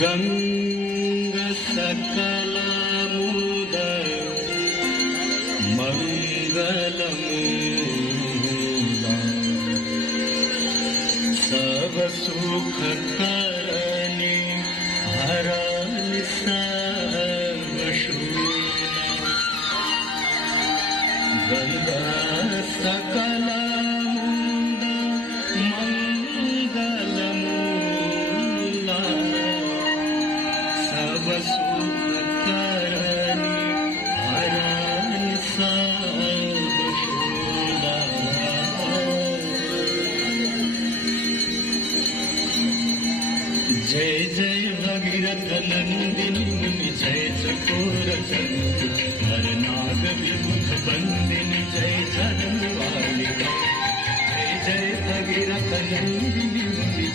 गंग सकलमुद मंगलमूला सब सुख करनी हरनि सर्व शूला गंगा सकलमुद मंगलमूला सब सुख करनी हरनि सर्व शूला जय जय भगीरथ नंदिनी मुनि जय चकोर चंद्र हर नाग विमुख बंदिनी जय चरण वालिका जय जय भगीरथ नंदिनी मुनि